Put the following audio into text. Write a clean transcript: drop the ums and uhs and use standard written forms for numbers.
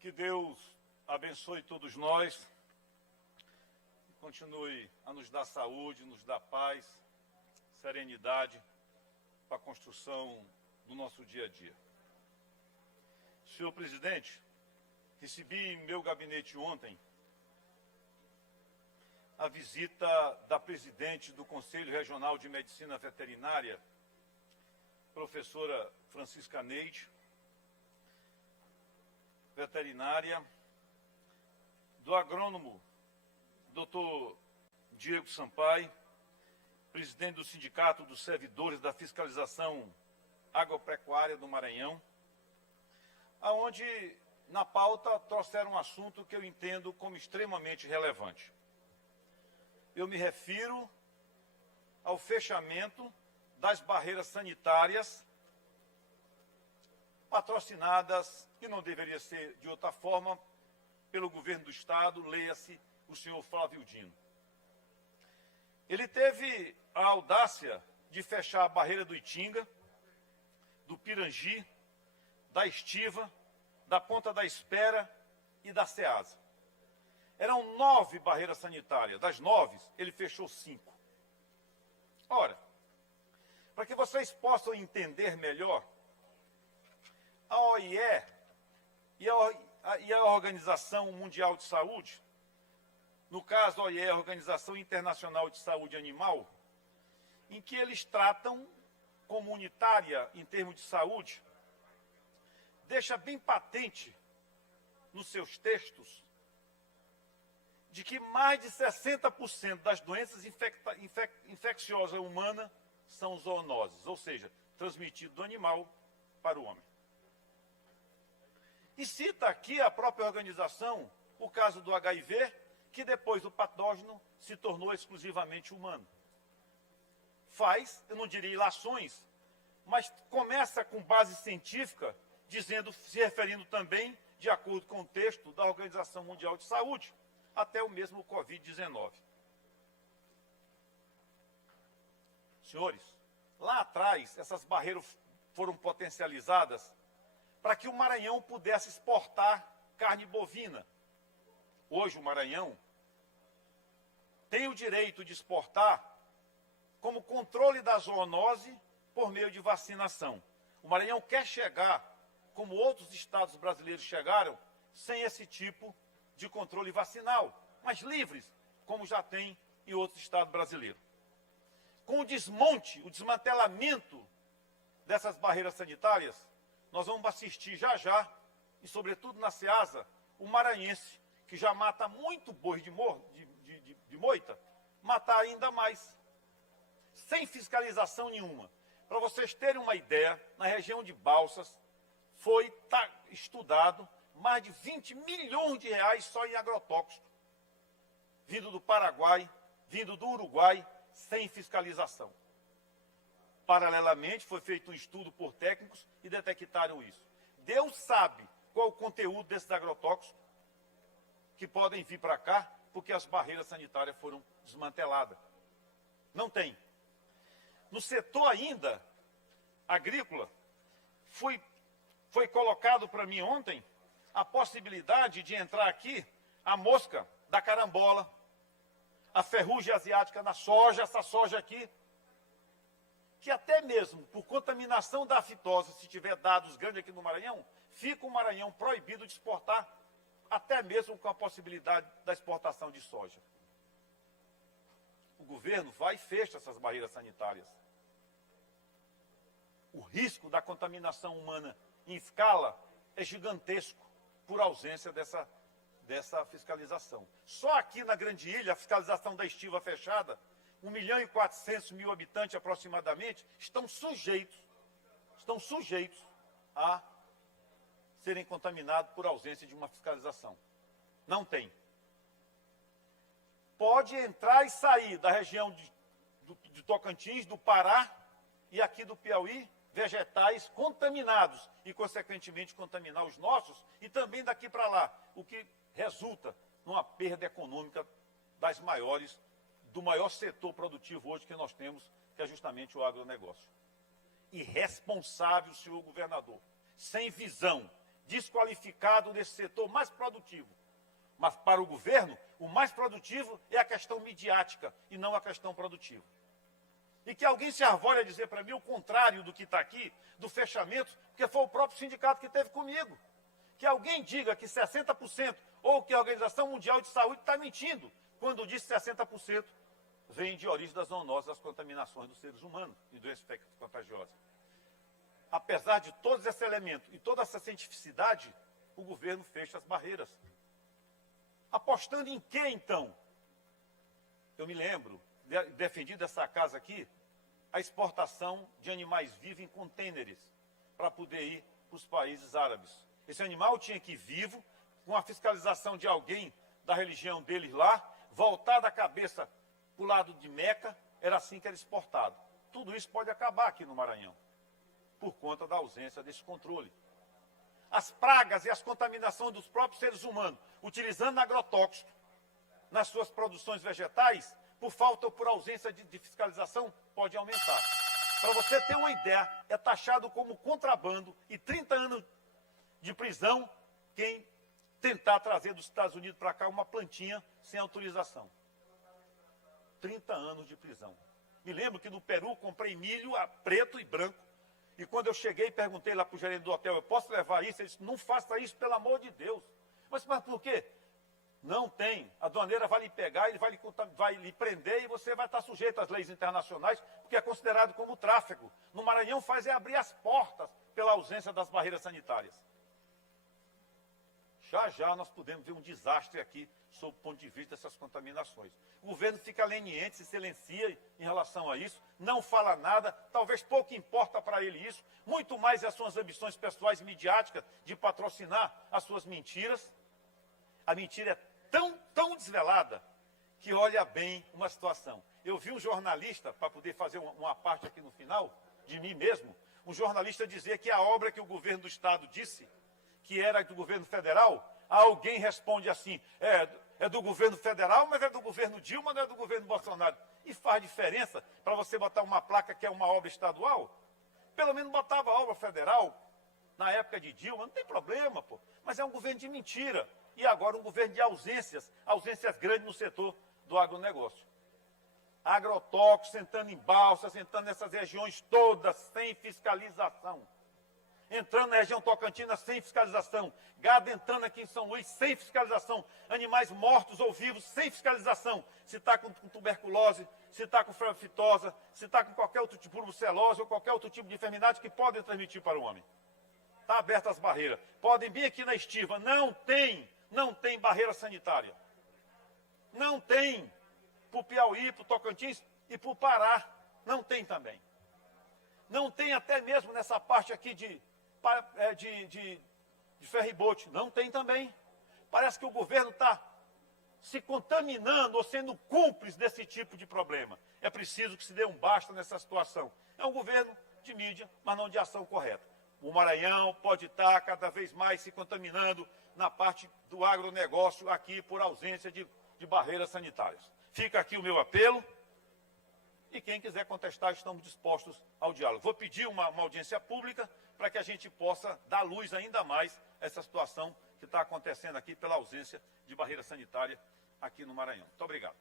Que Deus abençoe todos nós, continue a nos dar saúde, nos dar paz, serenidade para a construção do nosso dia a dia. Senhor presidente, recebi em meu gabinete ontem a visita da presidente do Conselho Regional de Medicina Veterinária, professora Francisca Neide, veterinária, do agrônomo Dr. Diego Sampaio, presidente do Sindicato dos Servidores da Fiscalização Agropecuária do Maranhão, aonde na pauta trouxeram um assunto que eu entendo como extremamente relevante. Eu me refiro ao fechamento das barreiras sanitárias patrocinadas, que não deveria ser de outra forma, pelo governo do Estado, leia-se o senhor Flávio Dino. Ele teve a audácia de fechar a barreira do Itinga, do Pirangi, da Estiva, da Ponta da Espera e da Ceasa. Eram 9 barreiras sanitárias. Das 9, ele fechou 5. Ora, para que vocês possam entender melhor, a OIE e a Organização Mundial de Saúde, no caso a OIE, a Organização Internacional de Saúde Animal, em que eles tratam comunitária em termos de saúde, deixa bem patente nos seus textos de que mais de 60% das doenças infecciosas humanas são zoonoses, ou seja, transmitido do animal para o homem. E cita aqui a própria organização o caso do HIV, que depois do patógeno se tornou exclusivamente humano. Faz, eu não diria ilações, mas começa com base científica, dizendo, se referindo também, de acordo com o texto da Organização Mundial de Saúde, até o mesmo Covid-19. Senhores, lá atrás, essas barreiras foram potencializadas para que o Maranhão pudesse exportar carne bovina. Hoje o Maranhão tem o direito de exportar como controle da zoonose por meio de vacinação. O Maranhão quer chegar, como outros estados brasileiros chegaram, sem esse tipo de controle vacinal, mas livres, como já tem em outros estados brasileiros. Com o desmonte, o desmantelamento dessas barreiras sanitárias, nós vamos assistir já já, e sobretudo na Ceasa, o maranhense, que já mata muito boi de moita, matar ainda mais, sem fiscalização nenhuma. Para vocês terem uma ideia, na região de Balsas, foi estudado mais de 20 milhões de reais só em agrotóxico, vindo do Paraguai, vindo do Uruguai, sem fiscalização. Paralelamente, foi feito um estudo por técnicos e detectaram isso. Deus sabe qual o conteúdo desses agrotóxicos que podem vir para cá, porque as barreiras sanitárias foram desmanteladas. Não tem. No setor ainda agrícola, foi colocado para mim ontem a possibilidade de entrar aqui a mosca da carambola, a ferrugem asiática na soja, essa soja aqui, que até mesmo por contaminação da aftosa, se tiver dados grandes aqui no Maranhão, fica o Maranhão proibido de exportar, até mesmo com a possibilidade da exportação de soja. O governo vai e fecha essas barreiras sanitárias. O risco da contaminação humana em escala é gigantesco por ausência dessa fiscalização. Só aqui na Grande Ilha, a fiscalização da estiva fechada, 1.400.000 habitantes aproximadamente, estão sujeitos a serem contaminados por ausência de uma fiscalização. Não tem. Pode entrar e sair da região de Tocantins, do Pará e aqui do Piauí, vegetais contaminados e, consequentemente, contaminar os nossos e também daqui para lá, o que resulta numa perda econômica do maior setor produtivo hoje que nós temos, que é justamente o agronegócio. Irresponsável, senhor governador, sem visão desqualificado nesse setor mais produtivo. Mas para o governo, o mais produtivo é a questão midiática e não a questão produtiva. E que alguém se arvore a dizer para mim o contrário do que está aqui, do fechamento, porque foi o próprio sindicato que teve comigo. Que alguém diga que 60% ou que a Organização Mundial de Saúde está mentindo quando diz que 60% vem de origem das zoonoses, das contaminações dos seres humanos e doenças contagiosas. Apesar de todos esses elementos e toda essa cientificidade, o governo fecha as barreiras. Apostando em quê, então? Eu me lembro, defendi dessa casa aqui, a exportação de animais vivos em contêineres para poder ir para os países árabes. Esse animal tinha que ir vivo, com a fiscalização de alguém da religião deles lá, voltar da cabeça para o lado de Meca, era assim que era exportado. Tudo isso pode acabar aqui no Maranhão, por conta da ausência desse controle. As pragas e as contaminações dos próprios seres humanos, utilizando agrotóxico nas suas produções vegetais, por falta ou por ausência de fiscalização, pode aumentar. Para você ter uma ideia, é taxado como contrabando e 30 anos de prisão quem tentar trazer dos Estados Unidos para cá uma plantinha sem autorização. 30 anos de prisão. Me lembro que no Peru comprei milho preto e branco. E quando eu cheguei e perguntei lá para o gerente do hotel, eu posso levar isso? Ele disse, não faça isso, pelo amor de Deus. Mas por quê? Não tem. A aduaneira vai lhe pegar, ele vai lhe prender e você vai estar sujeito às leis internacionais, porque é considerado como tráfego. No Maranhão faz é abrir as portas pela ausência das barreiras sanitárias. Já nós podemos ver um desastre aqui, sob o ponto de vista dessas contaminações. O governo fica leniente, se silencia em relação a isso, não fala nada, talvez pouco importa para ele isso, muito mais as suas ambições pessoais midiáticas de patrocinar as suas mentiras. A mentira é tão desvelada que olha bem uma situação. Eu vi um jornalista, para poder fazer uma parte aqui no final, de mim mesmo, um jornalista dizer que a obra que o governo do Estado disse que era do governo federal, alguém responde assim, é do governo federal, mas é do governo Dilma, não é do governo Bolsonaro. E faz diferença para você botar uma placa que é uma obra estadual? Pelo menos botava a obra federal, na época de Dilma, não tem problema, pô. Mas é um governo de mentira. E agora um governo de ausências grandes no setor do agronegócio. Agrotóxicos, sentando em balsas, sentando nessas regiões todas, sem fiscalização. Entrando na região Tocantina sem fiscalização, gado entrando aqui em São Luís sem fiscalização, animais mortos ou vivos sem fiscalização, se está com tuberculose, se está com febre-aftosa, se está com qualquer outro tipo de brucelose ou qualquer outro tipo de enfermidade que podem transmitir para o homem. Está abertas as barreiras. Podem vir aqui na estiva, não tem barreira sanitária. Não tem para o Piauí, para o Tocantins e para o Pará, não tem também. Não tem até mesmo nessa parte aqui de ferry-boat, não tem também. Parece que o governo está se contaminando ou sendo cúmplice desse tipo de problema. É preciso que se dê um basta nessa situação. É um governo de mídia, mas não de ação correta. O Maranhão pode estar cada vez mais se contaminando na parte do agronegócio aqui por ausência de barreiras sanitárias. Fica aqui o meu apelo. E quem quiser contestar, estamos dispostos ao diálogo. Vou pedir uma audiência pública para que a gente possa dar luz ainda mais a essa situação que está acontecendo aqui pela ausência de barreira sanitária aqui no Maranhão. Muito obrigado.